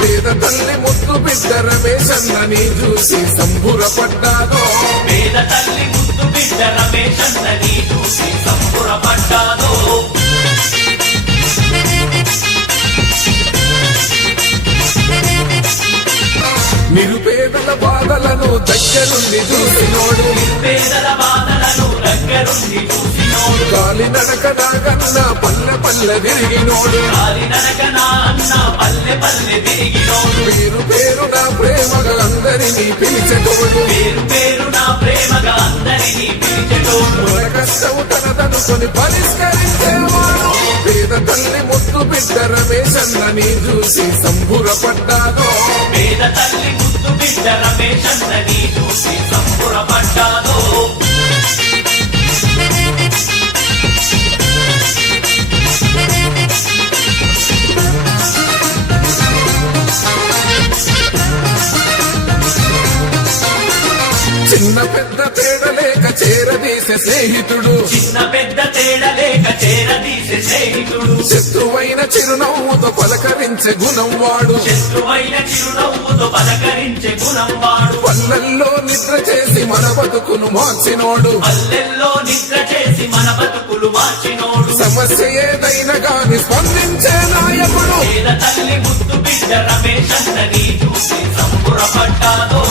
పేద తల్లి ముద్దు బిడ్డ రమేశన్నని చూసి సంబురపడ్డాదో, పేద తల్లి ముద్దు బిడ్డ రమేశన్నని చూసి సంబురపడ్డాదో. నిరుపేదల బాధలను దగ్గరుండి చూసినోడు, నిరుపేదల బాధలను దగ్గరుండి చూసినోడు. గాలి నడక నాగన్న పల్లె పల్లె తిరిగినోడు, గాలి నడకన అన్న పల్లె పల్లె తిరిగినోడు. పేరు పేరు నా ప్రేమగా అందరినీ పిలిచెటోడు, పేరు పేరు నా ప్రేమగా అందరినీ పిలిచెటోడు. మన కష్టం తనదనుకొని పరిష్కరించేవాడు. పేద తల్లి ముద్దు బిడ్డ రమేశన్నని చూసి సంబురపడ్డాదో, పేద తల్లి ముద్దు బిడ్డ రమేశన్నని చూసి సంబురపడ్డాదో. చిన్న పెద్ద తేడలేక చేరదీసే స్నేహితుడు, చిన్న పెద్ద తేడలేక చేరదీసే స్నేహితుడు. శత్రువైన చిరునవ్వుతో పలకరించే గుణం వాడు, శత్రువైన చిరునవ్వుతో పలకరించే గుణం వాడు. పల్లెల్లో నిద్ర చేసి మన బతుకును మార్చినోడు, పల్లెల్లో నిద్ర చేసి మన బతుకులు మార్చినోడు. సమస్య ఏదైనా గాని స్పందించే నాయకుడు. పేద తల్లి ముద్దు బిడ్డ రమేశన్నని చూసి సంబురపడ్డాదో.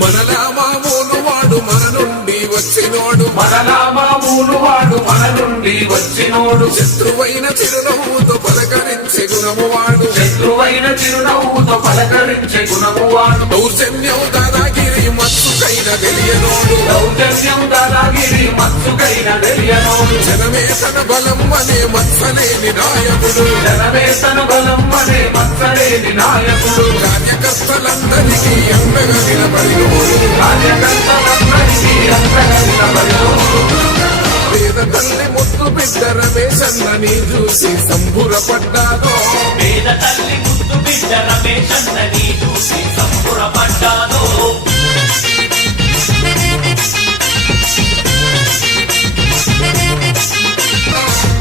మనలా మామూలు వాడు మన నుండి వచ్చినోడు, మనలా మామూలు వాడు మన నుండి వచ్చినోడు. శత్రువైన చిరునవ్వుతో పలకరించే గుణము వాడు, శత్రువైన చిరునవ్వుతో పలకరించే గుణము వాడు. దౌర్జన్యం దాదాగిరి మత్తుకైన తెలియనోడు, దౌర్జన్యం దాదాగిరి మత్సుకైన తెలియనోడు. జనమే తన బలం అనే మత్సలేని నాయకుడు, జనమే తన బలం అనే మత్సలేని నాయకుడు. కార్యకర్తలందరికీ అండగా నిలబడినోడు, కార్యకర్తలందరికీ అండగా నిలబడినోడు. పేద తల్లి ముద్దు బిడ్డ రమేశన్నని చూసి సంబురపడ్డాదో, పేద తల్లి ముద్దు బిడ్డ రమేశన్నని చూసి సంబురపడ్డాదో.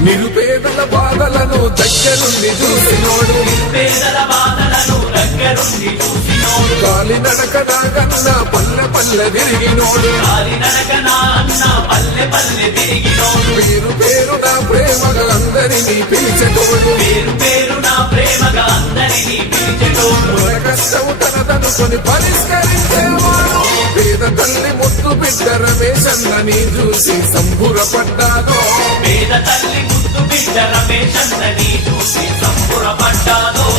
నిరుపేదల బాధలను దగ్గరుండి చూసినోడు, పేదల బాధలను దగ్గరుండి చూసినోడు. గాలి నడక నాగన్న పల్లె పల్లె తిరిగినోడు, గాలి నడకన అన్న పల్లె పల్లె తిరిగినోడు. పేరు పేరు నా ప్రేమగా అందరినీ పిలిచెటోడు, పేరు పేరు నా ప్రేమగా అందరినీ పిలిచెటోడు. మన కష్టం తనదనుకొని పరిష్కరించేవాడు. పేద తల్లి ముద్దు బిడ్డ రమేశన్నని చూసి సంబురపడ్డాదో, పేద తల్లి ముద్దు బిడ్డ రమేశన్నని చూసి సంబురపడ్డాదో.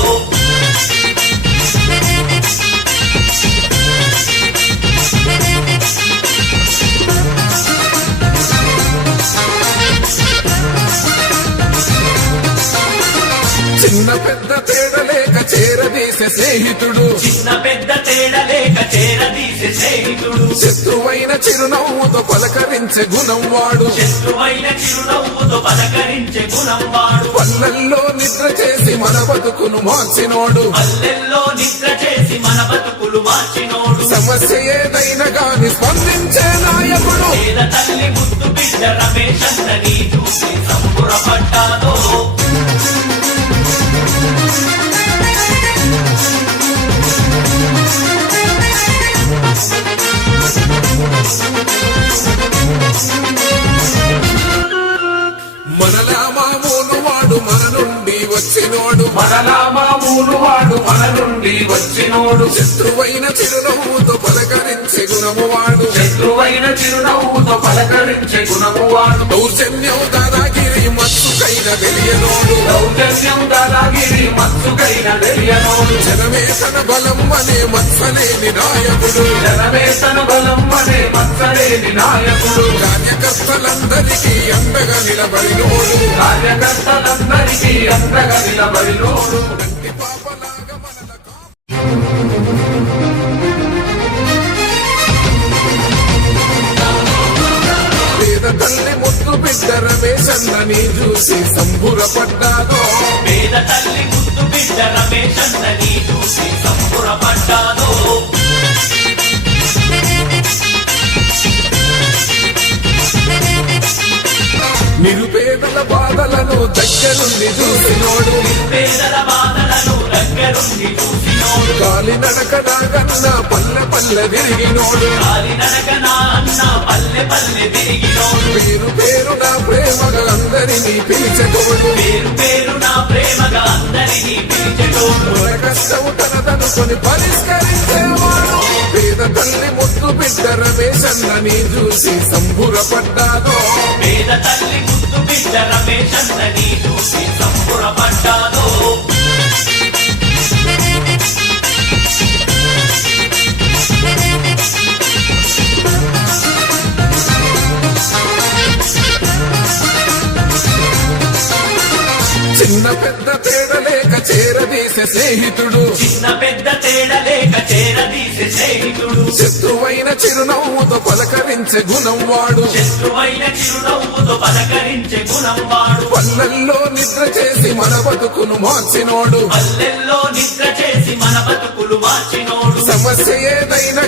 చిన్న పెద్ద తేడలేక చేరదీసే స్నేహితుడు, చిన్న పెద్ద తేడలేక చేరదీసే స్నేహితుడు. శత్రువైన చిరునవ్వుతో పలకరించే గుణం వాడు, శత్రువైన చిరునవ్వుతో పలకరించే గుణం వాడు. పల్లెల్లో నిద్ర చేసి మన బతుకును మార్చినోడు, పల్లెల్లో నిద్ర చేసి మన బతుకులు మార్చినోడు. సమస్య ఏదైనా గాని స్పందించే నాయకుడు. పేద తల్లి ముద్దు బిడ్డ రమేశన్నని చూసి సంబురపడ్డాదో. మనలా మామూలు వాడు మన నుండి వచ్చినోడు, మనలా మామూలు వాడు మన నుండి వచ్చినోడు. శత్రువైన చిరునవ్వుతో పలకరించే గుణము వాడు, శత్రువైన చిరునవ్వుతో పలకరించే గుణము వాడు. దౌర్జన్యం దాదాగిరి మత్తుకైన తెలియనోడు, దౌర్జన్యం దాదాగిరి మత్సుకైన తెలియనోడు. జనమే తన బలం అనే మత్సలేని నాయకుడు, జనమే తన బలం అనే మత్సలేని నాయకుడు. కార్యకర్తలందరికీ అండగా నిలబడినోడు, కార్యకర్తలందరికీ అండగా నిలబడినోడు. కంటి పాపలాగా మనల పేద తల్లి ముద్దు బిడ్డ రమేశన్నని చూసి సంబురపడ్డాదో పేద తల్లి ముద్దు బిడ్డ రమేశన్నని చూసి సంబురపడ్డాదో నిరుపేదల బాధలను దగ్గరుండి చూసినోడు పేదల బాధలను దగ్గరుండి చూసినోడు గాలి నడకడాగన్న పల్లె పల్లె తిరిగినోడు కాలినడకన అన్న పల్లె పల్లె తిరిగినోడు పేరు పేరున ప్రేమగా అందరినీ పిలిచెతోడు పేరు పేరు నా ప్రేమగా అందరినీ పిలిచెటోడు మన కష్టం తనదనుకొని పరిష్కరించేవాడు పేద తల్లి ముద్దు బిడ్డ రమేశన్నని చూసి సంబురపడ్డాదో పేద తల్లి ముద్దు బిడ్డ రమేశన్నని చూసి సంబురపడ్డాదో చిన్న పెద్ద తేడలేక చేరదీసే స్నేహితుడు చిన్న పెద్ద తేడా లేక చేరదీసే స్నేహితుడు శత్రువైన చిరునవ్వుతో పలకరించే గుణం వాడు శత్రువైన చిరునవ్వుతో పలకరించే గుణం వాడు పల్లెల్లో నిద్ర చేసి మన బతుకును మార్చినోడు పల్లెల్లో నిద్ర చేసి మన బతుకులు మార్చినోడు సమస్య ఏదైనా